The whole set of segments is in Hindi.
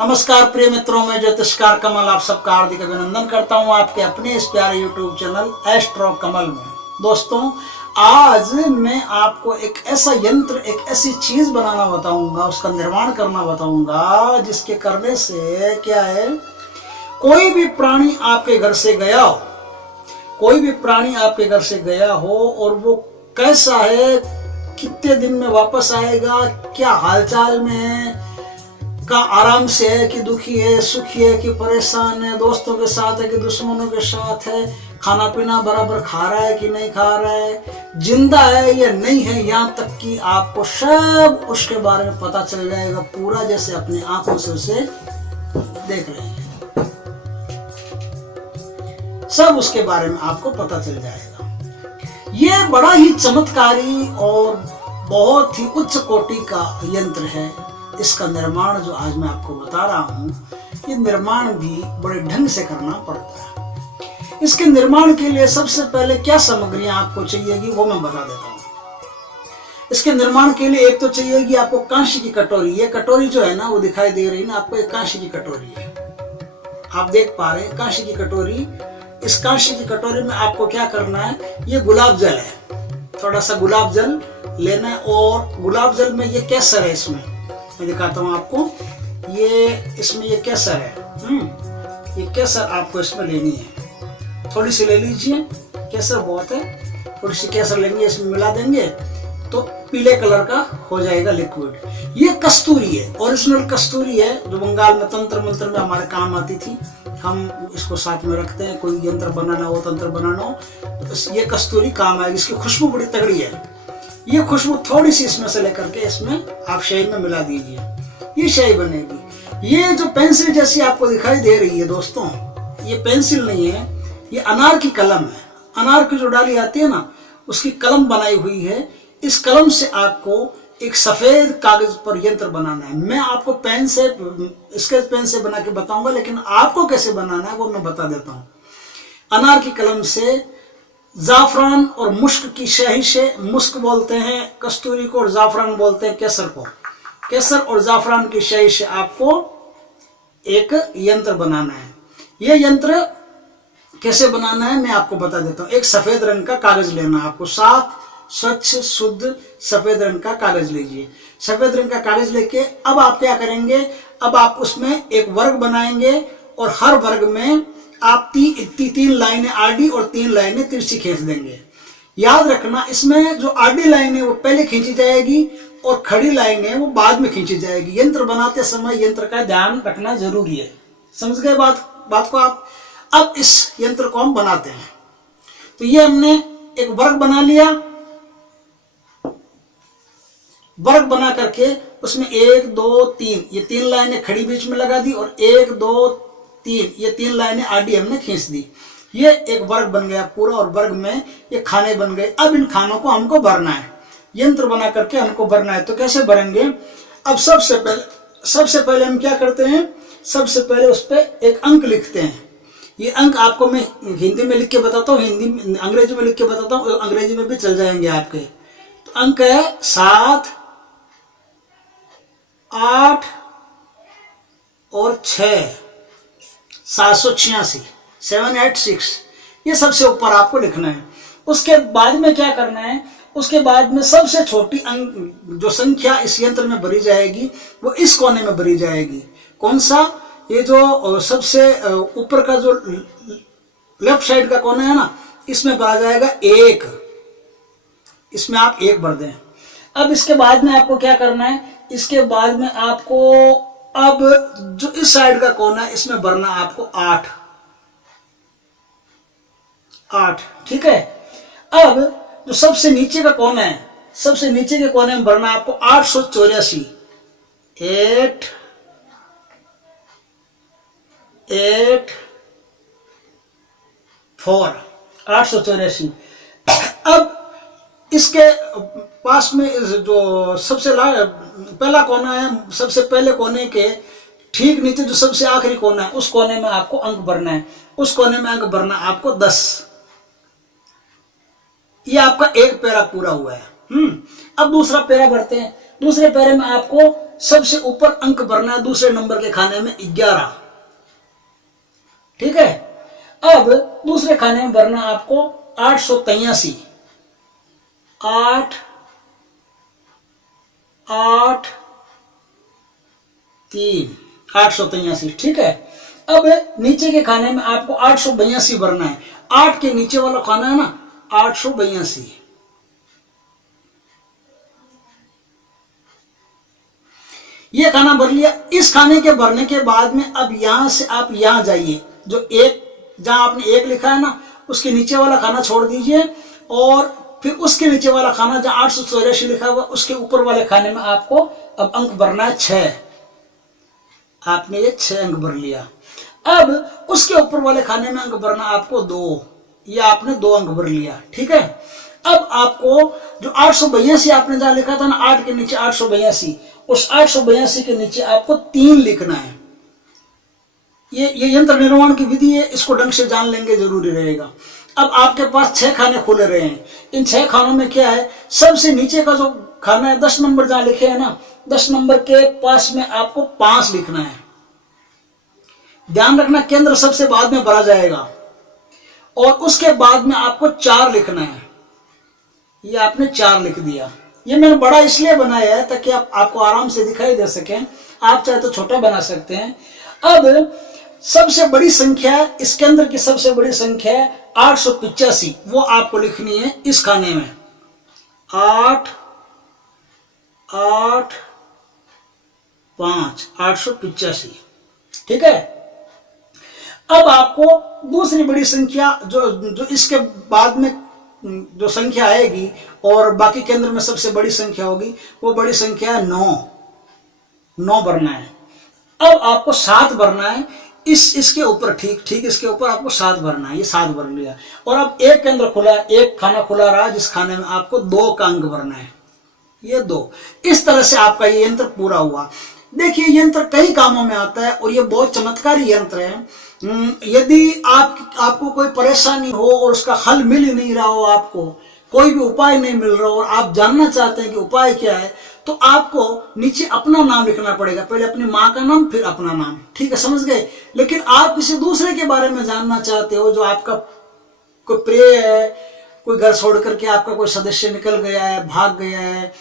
नमस्कार प्रिय मित्रों, मैं ज्योतिषकार कमल आप सबका हार्दिक अभिनंदन करता हूं आपके अपने इस प्यारे यूट्यूब चैनल एस्ट्रो कमल में। दोस्तों, आज मैं आपको एक ऐसा यंत्र, एक ऐसी चीज बनाना बताऊंगा, उसका निर्माण करना बताऊंगा, जिसके करने से क्या है, कोई भी प्राणी आपके घर से गया हो, कोई भी प्राणी आपके घर से गया हो और वो कैसा है, कितने दिन में वापस आएगा, क्या हालचाल में है, का आराम से है कि दुखी है, सुखी है कि परेशान है, दोस्तों के साथ है कि दुश्मनों के साथ है, खाना पीना बराबर खा रहा है कि नहीं खा रहा है, जिंदा है या नहीं है, यहाँ तक कि आपको सब उसके बारे में पता चल जाएगा पूरा, जैसे अपनी आंखों से उसे देख रहे हैं। सब उसके बारे में आपको पता चल जाएगा। ये बड़ा ही चमत्कारी और बहुत ही उच्च कोटि का यंत्र है। इसका निर्माण जो आज मैं आपको बता रहा हूं, ये निर्माण भी बड़े ढंग से करना पड़ता है। इसके निर्माण के लिए सबसे पहले क्या सामग्रियां आपको चाहिएगी वो मैं बता देता हूं। इसके निर्माण के लिए एक तो चाहिएगी आपको कांस्य की कटोरी। ये कटोरी जो है ना, वो दिखाई दे रही है ना आपको, एक कांस्य की कटोरी है, आप देख पा रहे हैं कांस्य की कटोरी। इस कांस्य की कटोरी में आपको क्या करना है, ये गुलाब जल है, थोड़ा सा गुलाब जल लेना है। और गुलाब जल में ये केसर है, इसमें मैं दिखाता हूँ आपको, ये इसमें ये केसर है। ये केसर आपको इसमें लेनी है, थोड़ी सी ले लीजिए, केसर बहुत है, थोड़ी सी केसर लेंगे, इसमें मिला देंगे तो पीले कलर का हो जाएगा लिक्विड। ये कस्तूरी है, ओरिजिनल कस्तूरी है, जो बंगाल में तंत्र मंत्र में हमारे काम आती थी। हम इसको साथ में रखते हैं, कोई यंत्र बनाना हो, तंत्र बनाना हो, तो ये कस्तूरी काम आएगी। इसकी खुशबू बड़ी तगड़ी है। ये खुशबू थोड़ी सी इसमें से लेकर के इसमें आप शाही में मिला दीजिए, ये शाही बनेगी। ये जो पेंसिल जैसी आपको दिखाई दे रही है दोस्तों, ये पेंसिल नहीं है, ये अनार की कलम है। अनार की जो डाली आती है ना, उसकी कलम बनाई हुई है। इस कलम से आपको एक सफेद कागज पर यंत्र बनाना है। मैं आपको पेन से, स्केच पेन से बना के बताऊंगा, लेकिन आपको कैसे बनाना है वो मैं बता देता हूँ। अनार की कलम से जाफरान और मुश्क की शाही से, मुश्क बोलते हैं कस्तूरी को और जाफरान बोलते हैं केसर को, केसर और जाफरान की शाही से आपको एक यंत्र बनाना है। यह यंत्र कैसे बनाना है मैं आपको बता देता हूँ। एक सफेद रंग का कागज लेना है आपको, साफ स्वच्छ शुद्ध सफेद रंग का कागज लीजिए। सफेद रंग का कागज लेके अब आप क्या करेंगे, अब आप उसमें एक वर्ग बनाएंगे और हर वर्ग में आप तीन लाइनें आडी और 3 लाइनें तिरछी खींच देंगे। याद रखना, इसमें जो आडी लाइन है वो पहले खींची जाएगी और खड़ी लाइन है वो बाद में खींची जाएगी। यंत्र बनाते समय यंत्र का ध्यान रखना जरूरी है। समझ गए बात को आप। अब इस यंत्र को हम बनाते हैं। तो ये हमने एक वर्ग बना लिया। वर्ग बना करके उसमें 1 2 3 ये 3 लाइनें खड़ी बीच में लगा दी और 1 2 3 ये 3 लाइनें आडी हमने खींच दी। ये एक वर्ग बन गया पूरा, और वर्ग में ये खाने बन गए। अब इन खानों को हमको भरना है, यंत्र बना करके हमको भरना है। तो कैसे भरेंगे, अब सबसे पहले हम क्या करते हैं, सबसे पहले उस पर एक अंक लिखते हैं। ये अंक आपको मैं हिंदी में लिख के बताता हूँ, अंग्रेजी में लिख के बताता हूँ, अंग्रेजी में भी चल जाएंगे आपके। तो अंक है 7 8 और 6, 786, 786, ये सबसे ऊपर आपको लिखना है। उसके बाद में क्या करना है, उसके बाद में सबसे छोटी अंक जो संख्या इस यंत्र में भरी जाएगी वो इस कोने में भरी जाएगी। कौन सा, ये जो सबसे ऊपर का जो लेफ्ट साइड का कोना है ना, इसमें भरा जाएगा 1, इसमें आप 1 भर दें। अब इसके बाद में आपको क्या करना है, इसके बाद में आपको अब जो इस साइड का कोना है इसमें भरना आपको 8, ठीक है। अब जो सबसे नीचे का कोना है, सबसे नीचे के कोने में भरना आपको 884, 8 8 4, 884। अब इसके पास में जो सबसे पहला कोना है, सबसे पहले कोने के ठीक नीचे जो सबसे आखिरी कोना है, उस कोने में आपको अंक भरना है। उस कोने में अंक भरना आपको 10। ये आपका एक पैरा पूरा हुआ है। अब दूसरा पैरा भरते हैं। दूसरे पैरे में आपको सबसे ऊपर अंक भरना है दूसरे नंबर के खाने में 11, ठीक है। अब दूसरे खाने में भरना आपको 883, 8 8 3 883, ठीक है। अब नीचे के खाने में आपको 882 भरना है। 8 के नीचे वाला खाना है ना 882, ये खाना भर लिया। इस खाने के भरने के बाद में अब यहां से आप यहां जाइए, जो एक जहां आपने 1 लिखा है ना उसके नीचे वाला खाना छोड़ दीजिए, और फिर उसके नीचे वाला खाना जहां 884 लिखा हुआ उसके ऊपर वाले खाने में आपको अब अंक भरना है 6। आपने ये 6 अंक भर लिया। अब उसके ऊपर वाले खाने में अंक भरना आपको 2, ये आपने 2 अंक भर लिया, ठीक है। अब आपको जो 882 आपने जहां लिखा था ना 8 के नीचे 882, उस 882 के नीचे आपको 3 लिखना है। ये यंत्र निर्माण की विधि है, इसको ढंग से जान लेंगे जरूरी रहेगा। अब आपके पास 6 खाने खुले रहे हैं। इन 6 खानों में क्या है, सबसे नीचे का जो खाना है 10 नंबर जहां लिखे हैं ना 10 नंबर के पास में आपको 5 लिखना है। ध्यान रखना केंद्र सबसे बाद में भरा जाएगा, और उसके बाद में आपको 4 लिखना है। ये आपने 4 लिख दिया। ये मैंने बड़ा इसलिए बनाया है ताकि आपको आराम से दिखाई दे सके। आप चाहे तो छोटा बना सकते हैं। अब सबसे बड़ी संख्या, इस केंद्र की सबसे बड़ी संख्या है 885, वो आपको लिखनी है इस खाने में 8 8 5 885, ठीक है। अब आपको दूसरी बड़ी संख्या जो इसके बाद में जो संख्या आएगी और बाकी केंद्र में सबसे बड़ी संख्या होगी, वो बड़ी संख्या है 9 भरना है। अब आपको 7 भरना है इसके ऊपर, ठीक इसके ऊपर आपको 7 भरना है। ये 7 भर लिया, और अब एक केंद्र खुला, एक खाना खुला रहा जिस खाने में आपको 2 का अंक भरना है, ये 2। इस तरह से आपका ये यंत्र पूरा हुआ। देखिए यंत्र कई कामों में आता है और ये बहुत चमत्कारी यंत्र है। यदि आपको कोई परेशानी हो और उसका हल मिल ही नहीं रहा हो, आपको कोई भी उपाय नहीं मिल रहा हो और आप जानना चाहते हैं कि उपाय क्या है, तो आपको नीचे अपना नाम लिखना पड़ेगा। पहले अपनी माँ का नाम, फिर अपना नाम, ठीक है, समझ गए। लेकिन आप किसी दूसरे के बारे में जानना चाहते हो जो आपका कोई प्रिय है, कोई घर छोड़ करके आपका कोई सदस्य निकल गया है, भाग गया है,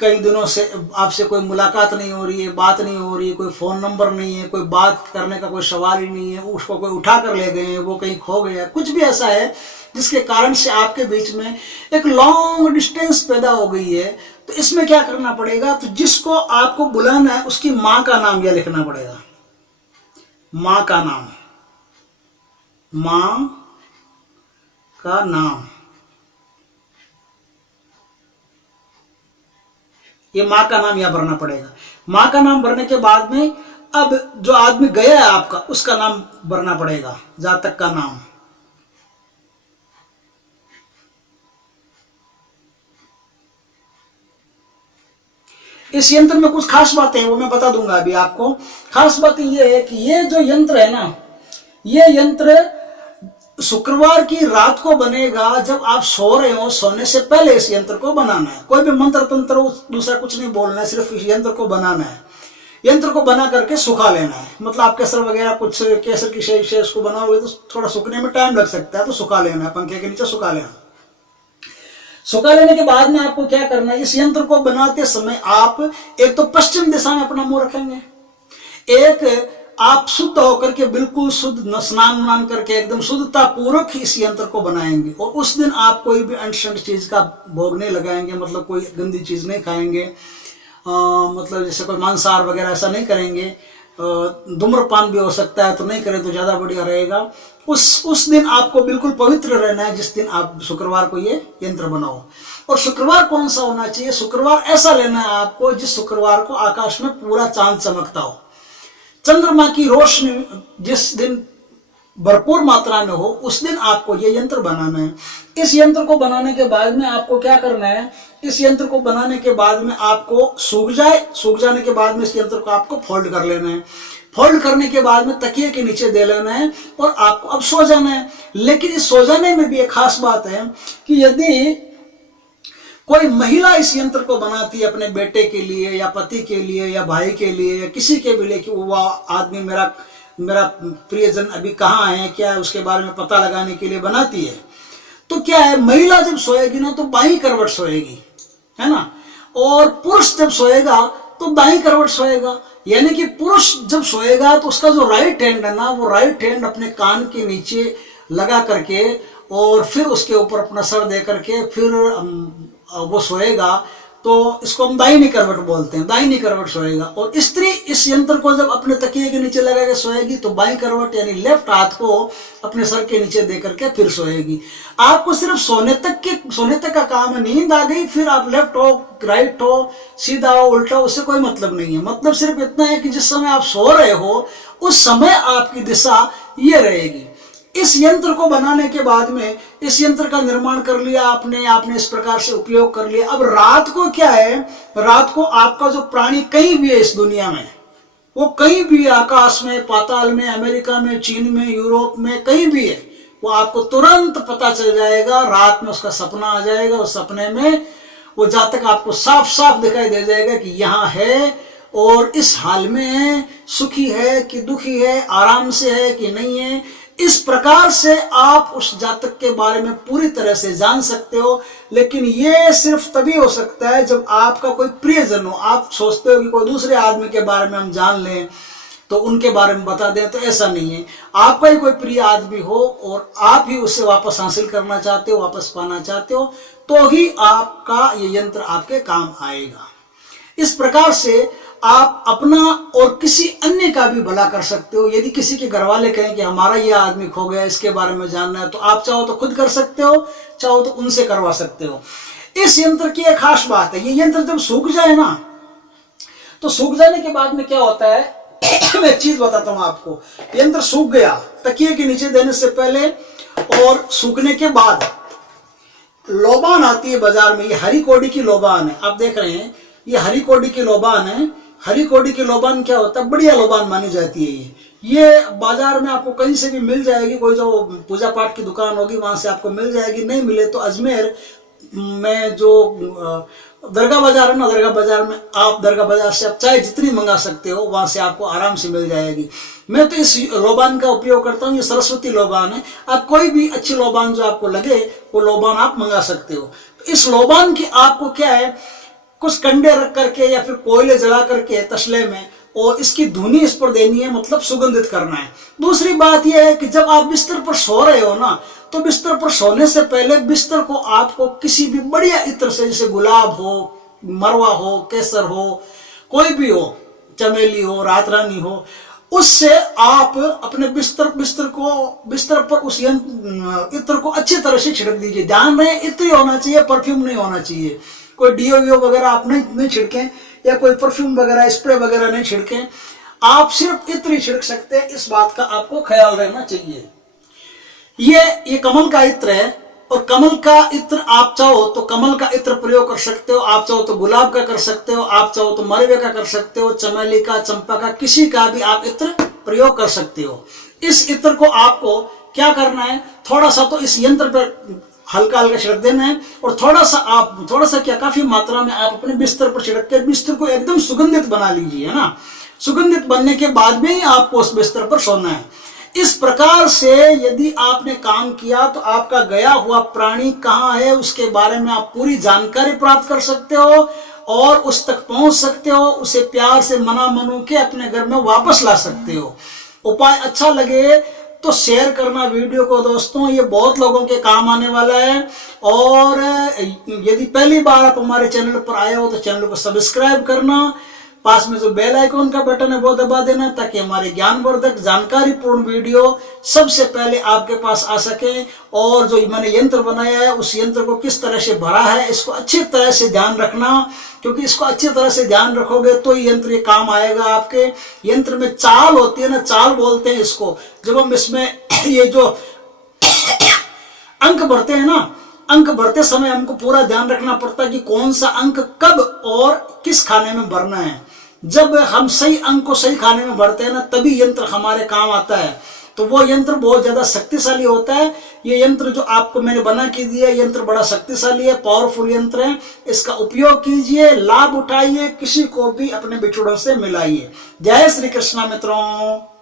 कई दिनों से आपसे कोई मुलाकात नहीं हो रही है, बात नहीं हो रही है, कोई फोन नंबर नहीं है, कोई बात करने का कोई सवाल ही नहीं है, उसको कोई उठा कर ले गए हैं, वो कहीं खो गया, कुछ भी ऐसा है जिसके कारण से आपके बीच में एक लॉन्ग डिस्टेंस पैदा हो गई है, तो इसमें क्या करना पड़ेगा, तो जिसको आपको बुलाना है उसकी माँ का नाम यह लिखना पड़ेगा। माँ का नाम, माँ का नाम, ये माँ का नाम यहां भरना पड़ेगा। माँ का नाम भरने के बाद में अब जो आदमी गया है आपका, उसका नाम भरना पड़ेगा, जातक का नाम। इस यंत्र में कुछ खास बातें हैं, वो मैं बता दूंगा अभी आपको। खास बात ये है कि ये जो यंत्र है ना, ये यंत्र शुक्रवार की रात को बनेगा, जब आप सो रहे हो, सोने से पहले इस यंत्र को बनाना है। कोई भी मंत्र तंत्र दूसरा कुछ नहीं बोलना है, सिर्फ इस यंत्र को बनाना है। यंत्र को बना करके सुखा लेना है। मतलब आप केसर वगैरह कुछ केसर की शेष उसको बनाओगे तो थोड़ा सूखने में टाइम लग सकता है, तो सुखा लेना है, पंखे के नीचे सुखा लेना। सुखा लेने के बाद में आपको क्या करना है, इस यंत्र को बनाते समय आप एक तो पश्चिम दिशा में अपना मुंह रखेंगे, एक आप शुद्ध होकर के बिल्कुल शुद्ध स्नान वान करके एकदम शुद्धता पूर्वक इस यंत्र को बनाएंगे। और उस दिन आप कोई भी अनशंट चीज का भोग नहीं लगाएंगे, मतलब कोई गंदी चीज नहीं खाएंगे, मतलब जैसे कोई मांसाहार वगैरह ऐसा नहीं करेंगे। धूम्रपान भी हो सकता है, तो नहीं करें तो ज्यादा बढ़िया रहेगा। उस दिन आपको बिल्कुल पवित्र रहना है, जिस दिन आप शुक्रवार को ये यंत्र बनाओ। और शुक्रवार कौन सा होना चाहिए, शुक्रवार ऐसा लेना है आपको जिस शुक्रवार को आकाश में पूरा चांद चमकता हो, चंद्रमा की रोशनी जिस दिन भरपूर मात्रा में हो, उस दिन आपको ये यंत्र बनाना है। इस यंत्र को बनाने के बाद में आपको क्या करना है, इस यंत्र को बनाने के बाद में आपको सूख जाने के बाद में इस यंत्र को आपको फोल्ड कर लेना है। फोल्ड करने के बाद में तकिए के नीचे दे लेना है और आपको अब सो जाना है। लेकिन इस सो जाने में भी एक खास बात है कि यदि कोई महिला इस यंत्र को बनाती है अपने बेटे के लिए या पति के लिए या भाई के लिए या किसी के भी लिए कि वो आदमी मेरा मेरा प्रियजन अभी कहाँ है, क्या है, उसके बारे में पता लगाने के लिए बनाती है। तो क्या है, महिला जब सोएगी ना तो बाईं करवट सोएगी, है ना, और पुरुष जब सोएगा तो दाईं करवट सोएगा। यानी कि पुरुष जब सोएगा तो उसका जो राइट हैंड है ना, वो राइट हैंड अपने कान के नीचे लगा करके और फिर उसके ऊपर अपना सर दे करके फिर वो सोएगा। तो इसको हम दाहिनी करवट बोलते हैं, दाहिनी करवट सोएगा। और स्त्री इस यंत्र को जब अपने तकिए के नीचे लगा के सोएगी तो बाईं करवट यानी लेफ्ट हाथ को अपने सर के नीचे दे करके फिर सोएगी। आपको सिर्फ सोने तक का काम है। नींद आ गई फिर आप लेफ्ट हो, राइट हो, सीधा हो, उल्टा हो, उससे कोई मतलब नहीं है। मतलब सिर्फ इतना है कि जिस समय आप सो रहे हो उस समय आपकी दिशा ये रहेगी। इस यंत्र को बनाने के बाद में इस यंत्र का निर्माण कर लिया आपने इस प्रकार से उपयोग कर लिया। अब रात को क्या है, रात को आपका जो प्राणी कहीं भी है इस दुनिया में, वो कहीं भी आकाश में, पाताल में, अमेरिका में, चीन में, यूरोप में, कहीं भी है, वो आपको तुरंत पता चल जाएगा। रात में उसका सपना आ जाएगा, उस सपने में वो जातक आपको साफ साफ दिखाई दे जाएगा कि यहाँ है और इस हाल में है, सुखी है कि दुखी है, आराम से है कि नहीं है। इस प्रकार से आप उस जातक के बारे में पूरी तरह से जान सकते हो। लेकिन ये सिर्फ तभी हो सकता है जब आपका कोई प्रियजन हो। आप सोचते हो कि कोई दूसरे आदमी के बारे में हम जान लें तो उनके बारे में बता दें, तो ऐसा नहीं है। आपका ही कोई प्रिय आदमी हो और आप ही उससे वापस हासिल करना चाहते हो, वापस पाना चाहते हो, तो ही आपका ये यंत्र आपके काम आएगा। इस प्रकार से आप अपना और किसी अन्य का भी भला कर सकते हो। यदि किसी के घर वाले कहें कि हमारा ये आदमी खो गया, इसके बारे में जानना है, तो आप चाहो तो खुद कर सकते हो, चाहो तो उनसे करवा सकते हो। इस यंत्र की एक खास बात है, ये यंत्र जब सूख जाए ना, तो सूख जाने के बाद में क्या होता है मैं एक चीज बताता हूं आपको। यंत्र सूख गया तकिए के नीचे देने से पहले और सूखने के बाद लोबान आती है बाजार में। ये हरी कोडी की लोबान है, आप देख रहे हैं, ये हरी कोडी की लोबान है। हरी कोडी की लोबान क्या होता है, बढ़िया लोबान मानी जाती है। ये बाजार में आपको कहीं से भी मिल जाएगी, कोई जो पूजा पाठ की दुकान होगी वहां से आपको मिल जाएगी। नहीं मिले तो अजमेर में जो दरगाह बाजार है ना, दरगाह बाजार में आप दरगाह बाजार से आप चाहे जितनी मंगा सकते हो वहां से आपको आराम से मिल जाएगी। मैं तो इस लोबान का उपयोग करता हूँ, ये सरस्वती लोबान है। आप कोई भी अच्छी लोबान जो आपको लगे वो लोबान आप मंगा सकते हो। तो इस लोबान की आपको क्या है, कुछ कंडे रख करके या फिर कोयले जला करके तसले में, और इसकी धुनी इस पर देनी है, मतलब सुगंधित करना है। दूसरी बात यह है कि जब आप बिस्तर पर सो रहे हो ना, तो बिस्तर पर सोने से पहले बिस्तर को आपको किसी भी बढ़िया इत्र से, जैसे गुलाब हो, मरवा हो, केसर हो, कोई भी हो, चमेली हो, रात रानी हो, उससे आप अपने बिस्तर पर उस इत्र को अच्छी तरह से छिड़क दीजिए। ध्यान रहे इत्र ही होना चाहिए, परफ्यूम नहीं होना चाहिए। कोई डीओ वगैरह आप नहीं छिड़कें या कोई परफ्यूम वगैरह, स्प्रे वगैरह नहीं छिड़कें। आप सिर्फ इत्र ही छिड़क सकते हैं, इस बात का आपको ख्याल रहना चाहिए। ये कमल का इत्र है, और कमल का इत्र आप चाहो तो कमल का इत्र प्रयोग कर सकते हो, आप चाहो तो गुलाब का कर सकते हो, आप चाहो तो मरवे का कर सकते हो, चमेली का, चंपा का, किसी का भी आप इत्र प्रयोग कर सकते हो। इस इत्र को आपको क्या करना है, थोड़ा सा तो इस यंत्र पर हल्का हल्का छिड़क देना है, और थोड़ा सा क्या, काफी मात्रा में आप अपने बिस्तर पर छिड़क के बिस्तर को एकदम सुगंधित बना लीजिए, है ना। सुगंधित बनने के बाद में ही आपको उस बिस्तर पर सोना है। इस प्रकार से यदि आपने काम किया तो आपका गया हुआ प्राणी कहाँ है उसके बारे में आप पूरी जानकारी प्राप्त कर सकते हो और उस तक पहुंच सकते हो। उसे प्यार से मना मनु के अपने घर में वापस ला सकते हो। उपाय अच्छा लगे तो शेयर करना वीडियो को दोस्तों, ये बहुत लोगों के काम आने वाला है। और यदि पहली बार आप हमारे चैनल पर आए हो तो चैनल को सब्सक्राइब करना, पास में जो बेल आइकॉन का बटन है वो दबा देना, ताकि हमारे ज्ञानवर्धक जानकारीपूर्ण वीडियो सबसे पहले आपके पास आ सके। और जो मैंने यंत्र बनाया है उस यंत्र को किस तरह से भरा है इसको अच्छी तरह से ध्यान रखना, क्योंकि इसको अच्छी तरह से ध्यान रखोगे तो यंत्र ये काम आएगा आपके। यंत्र में चाल होती है ना, चाल बोलते हैं इसको। जब हम इसमें ये जो अंक भरते हैं ना, अंक भरते समय हमको पूरा ध्यान रखना पड़ता है कि कौन सा अंक कब और किस खाने में भरना है। जब हम सही अंक को सही खाने में भरते हैं ना, तभी यंत्र हमारे काम आता है। तो वो यंत्र बहुत ज्यादा शक्तिशाली होता है। ये यंत्र जो आपको मैंने बना के दिया, यंत्र बड़ा शक्तिशाली है, पावरफुल यंत्र है। इसका उपयोग कीजिए, लाभ उठाइए, किसी को भी अपने बिछुड़ों से मिलाइए। जय श्री कृष्णा मित्रों।